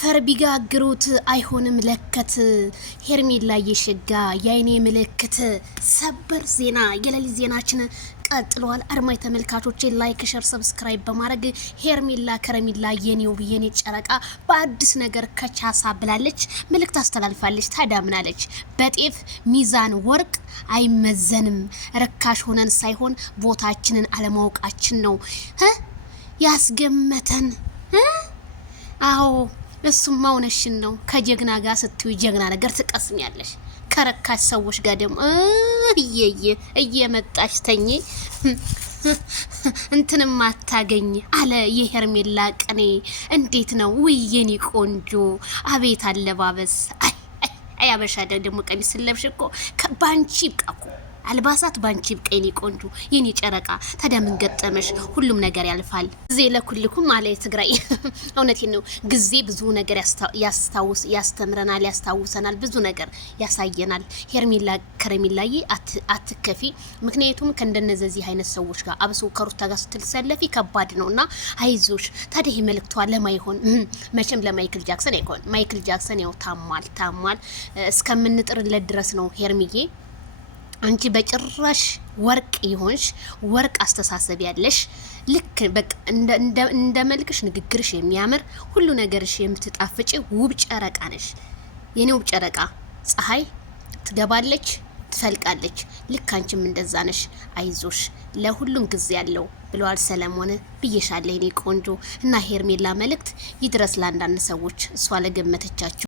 አፈር ቢጋግሩት አይሆንም ለከት ሄርሜላ የሸጋ የአይኔ ምልክት። ሰበር ዜና የሌሊት ዜናችን ቀጥሏል። አድማጭ ተመልካቾቼ ላይክ፣ ሼር፣ ሰብስክራይብ በማድረግ ሄርሜላ ከረሜላ የኔው የኔ ጨረቃ በአዲስ ነገር ከቻሳ ብላለች፣ መልእክት አስተላልፋለች። ታዲያ ምን አለች? በጤፍ ሚዛን ወርቅ አይመዘንም፣ ርካሽ ሆነን ሳይሆን ቦታችንን አለማወቃችን ነው ያስገመተን። አዎ እሱማ እውነትሽን ነው። ከጀግና ጋር ስትዩ ጀግና ነገር ትቀስሚያለሽ። ከረካሽ ሰዎች ጋር ደግሞ እየመጣሽ ተኝ እንትንም አታገኝ አለ የሄርሜላ ቅኔ። እንዴት ነው ውዬኔ ቆንጆ፣ አቤት አለባበስ። አይ አበሻ ደግሞ ቀሚስ ስለብሽ እኮ ባንቺ ይብቃኩ፣ አልባሳት ባንቺ ብቀኝ ቆንጆ የኔ ጨረቃ። ታዲያ ምን ገጠመሽ? ሁሉም ነገር ያልፋል። ጊዜ ለኩልኩም አለ ትግራይ። እውነቴን ነው። ጊዜ ብዙ ነገር ያስተምረናል፣ ያስታውሰናል፣ ብዙ ነገር ያሳየናል። ሄርሜላ ከረሜላዬ አትከፊ። ምክንያቱም ከእንደነዚህ አይነት ሰዎች ጋር አብሶ ከሩታ ጋር ስትሰለፊ ከባድ ነውና አይዞሽ። ታዲያ ይሄ መልእክቷ ለማይሆን መቼም ለማይክል ጃክሰን አይሆን። ማይክል ጃክሰን ያው ታሟል እስከምንጥርለት ድረስ ነው ሄርሚዬ። አንቺ በጭራሽ ወርቅ ይሆንሽ፣ ወርቅ አስተሳሰብ ያለሽ፣ ልክ በቃ እንደ መልክሽ ንግግርሽ የሚያምር ሁሉ ነገርሽ የምትጣፍጪ ውብ ጨረቃ ነሽ የኔ ውብ ጨረቃ። ፀሐይ ትገባለች ትፈልቃለች፣ ልክ አንቺም እንደዛ ነሽ። አይዞሽ ለሁሉም ጊዜ ያለው ብለዋል ሰለሞን። ብዬሻለሁ የኔ ቆንጆ። እና ሄርሜላ መልእክት ይድረስ ለአንዳንድ ሰዎች እሷ ለገመተቻቸው